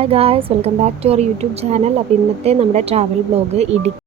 Hi guys welcome back to our YouTube channel അപ്പോൾ ഇന്നത്തെ നമ്മുടെ ട്രാവൽ ബ്ലോഗ് ഇടുക്കി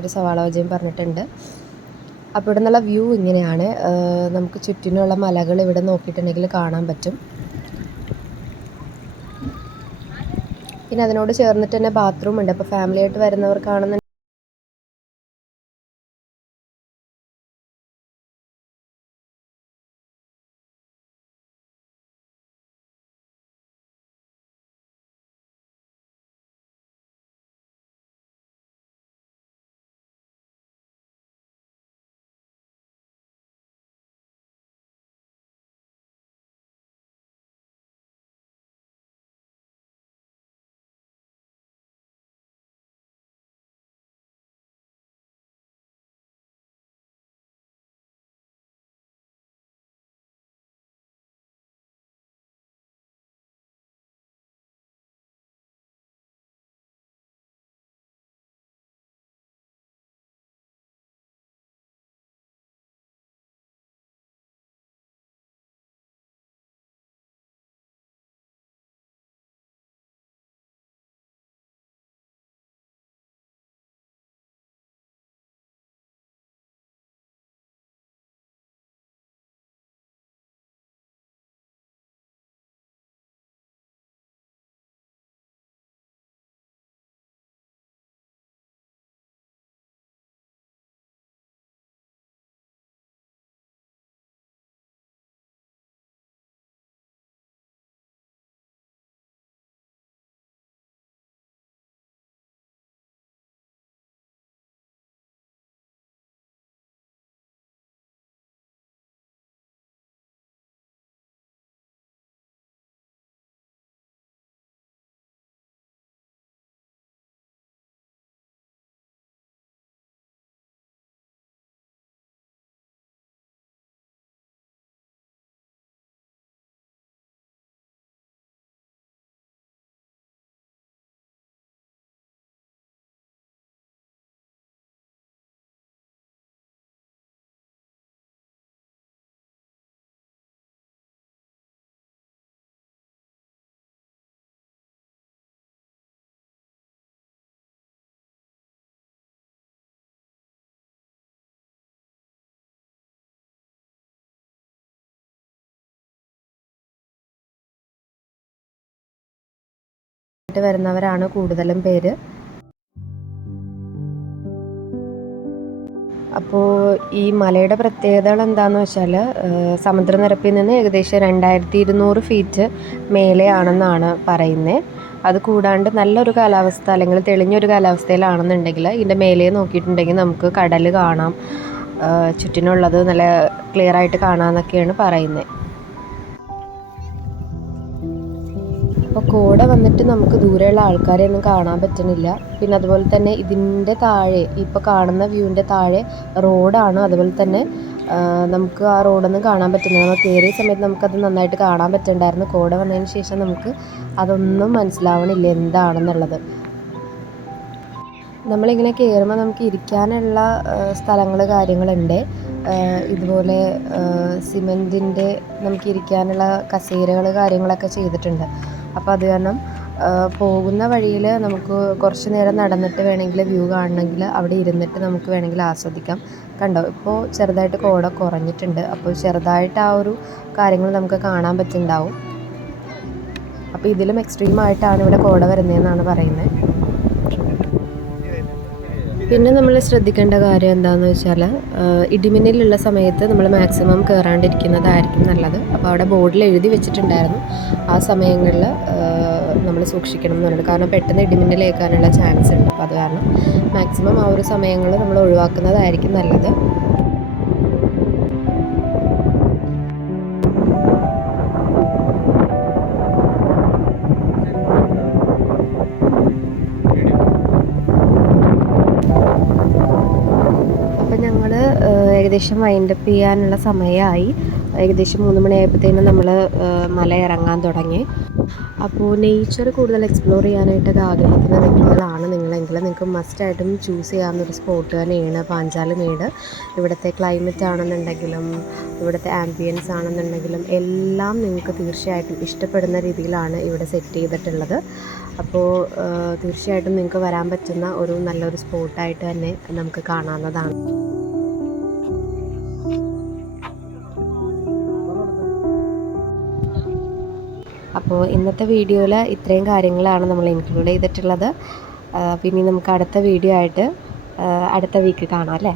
ഒരു സവാള വിജയം പറഞ്ഞിട്ടുണ്ട്. അപ്പോൾ ഇവിടെ നിന്നുള്ള വ്യൂ ഇങ്ങനെയാണ്. നമുക്ക് ചുറ്റിനുള്ള മലകൾ ഇവിടെ നോക്കിയിട്ടുണ്ടെങ്കിൽ കാണാൻ പറ്റും. പിന്നെ അതിനോട് ചേർന്നിട്ട് തന്നെ ബാത്റൂം ഉണ്ട്. അപ്പോൾ ഫാമിലിയായിട്ട് വരുന്നവർക്കാണെന്ന് ആയിട്ട് വരുന്നവരാണ് കൂടുതലും പേര്. അപ്പോൾ ഈ മലയുടെ പ്രത്യേകതകൾ എന്താണെന്ന് വെച്ചാൽ സമുദ്രനിരപ്പിൽ നിന്ന് ഏകദേശം രണ്ടായിരത്തി ഇരുന്നൂറ് ഫീറ്റ് മേലെയാണെന്നാണ് പറയുന്നത് അത് കൂടാണ്ട് നല്ലൊരു കാലാവസ്ഥ അല്ലെങ്കിൽ തെളിഞ്ഞൊരു കാലാവസ്ഥയിലാണെന്നുണ്ടെങ്കിൽ ഇതിന്റെ മേലെ നോക്കിയിട്ടുണ്ടെങ്കിൽ നമുക്ക് കടൽ കാണാം ചുറ്റിനുള്ളത് നല്ല ക്ലിയർ ആയിട്ട് കാണാമെന്നൊക്കെയാണ് പറയുന്നത് അപ്പോൾ കോട വന്നിട്ട് നമുക്ക് ദൂരെയുള്ള ആൾക്കാരെ ഒന്നും കാണാൻ പറ്റണില്ല പിന്നെ അതുപോലെ തന്നെ ഇതിന്റെ താഴെ ഇപ്പോൾ കാണുന്ന വ്യൂവിന്റെ താഴെ റോഡാണ്. അതുപോലെ തന്നെ നമുക്ക് ആ റോഡൊന്നും കാണാൻ പറ്റുന്നില്ല. നമ്മൾ കയറിയ സമയത്ത് നമുക്കത് നന്നായിട്ട് കാണാൻ പറ്റുന്നുണ്ടായിരുന്നു കോട വന്നതിന് ശേഷം നമുക്ക് അതൊന്നും മനസ്സിലാവണില്ല എന്താണെന്നുള്ളത്. നമ്മളിങ്ങനെ കയറുമ്പോൾ നമുക്ക് ഇരിക്കാനുള്ള സ്ഥലങ്ങൾ കാര്യങ്ങളുണ്ട്. ഇതുപോലെ സിമെന്റിന്റെ നമുക്ക് ഇരിക്കാനുള്ള കസേരകൾ കാര്യങ്ങളൊക്കെ ചെയ്തിട്ടുണ്ട്. അപ്പോൾ അത് കാരണം പോകുന്ന വഴിയിൽ നമുക്ക് കുറച്ച് നേരം നടന്നിട്ട് വേണമെങ്കിൽ വ്യൂ കാണണമെങ്കിൽ അവിടെ ഇരുന്നിട്ട് നമുക്ക് വേണമെങ്കിൽ ആസ്വദിക്കാം. കണ്ടോ? ഇപ്പോൾ ചെറുതായിട്ട് കോട കുറഞ്ഞിട്ടുണ്ട്. അപ്പോൾ ചെറുതായിട്ട് ആ ഒരു കാര്യങ്ങൾ നമുക്ക് കാണാൻ പറ്റുന്നുണ്ടാവും അപ്പോൾ ഇതിലും എക്സ്ട്രീമായിട്ടാണ് ഇവിടെ കോട വരുന്നതെന്നാണ് പറയുന്നത്. പിന്നെ നമ്മൾ ശ്രദ്ധിക്കേണ്ട കാര്യം എന്താണെന്ന് വെച്ചാൽ ഇടിമിന്നലുള്ള സമയത്ത് നമ്മൾ മാക്സിമം കയറാണ്ടിരിക്കുന്നതായിരിക്കും നല്ലത്. അപ്പോൾ അവിടെ ബോർഡിൽ എഴുതി വെച്ചിട്ടുണ്ടായിരുന്നു. ആ സമയങ്ങളിൽ നമ്മൾ സൂക്ഷിക്കണം എന്ന് കാരണം പെട്ടെന്ന് ഇടിമിന്നലേക്കാനുള്ള ചാൻസ് ഉണ്ട്. അപ്പോൾ അത് കാരണം മാക്സിമം ആ ഒരു സമയങ്ങൾ നമ്മൾ ഒഴിവാക്കുന്നതായിരിക്കും നല്ലത്. ഏകദേശം വൈൻഡപ്പ് ചെയ്യാനുള്ള സമയമായി. ഏകദേശം മൂന്ന് മണിയായപ്പോഴത്തേനും നമ്മൾ മല ഇറങ്ങാൻ തുടങ്ങി. അപ്പോൾ നേച്ചർ കൂടുതൽ എക്സ്പ്ലോർ ചെയ്യാനായിട്ടൊക്കെ ആഗ്രഹിക്കുന്ന വ്യക്തികളാണ് നിങ്ങളെങ്കിൽ നിങ്ങൾക്ക് മസ്റ്റായിട്ടും ചൂസ് ചെയ്യാവുന്നൊരു സ്പോട്ട് തന്നെയാണ് പാഞ്ചാലി മേട്. ഇവിടുത്തെ ക്ലൈമറ്റ് ആണെന്നുണ്ടെങ്കിലും ഇവിടുത്തെ ആംബിയൻസ് ആണെന്നുണ്ടെങ്കിലും എല്ലാം നിങ്ങൾക്ക് തീർച്ചയായിട്ടും ഇഷ്ടപ്പെടുന്ന രീതിയിലാണ് ഇവിടെ സെറ്റ് ചെയ്തിട്ടുള്ളത്. അപ്പോൾ തീർച്ചയായിട്ടും നിങ്ങൾക്ക് വരാൻ പറ്റുന്ന ഒരു നല്ലൊരു സ്പോട്ടായിട്ട് തന്നെ നമുക്ക് കാണാവുന്നതാണ്. അപ്പോൾ ഇന്നത്തെ വീഡിയോയിൽ ഇത്രയും കാര്യങ്ങളാണ് നമ്മൾ ഇൻക്ലൂഡ് ചെയ്തിട്ടുള്ളത്. പിന്നെ നമുക്ക് അടുത്ത വീഡിയോ ആയിട്ട് അടുത്ത വീക്ക് കാണാം അല്ലേ?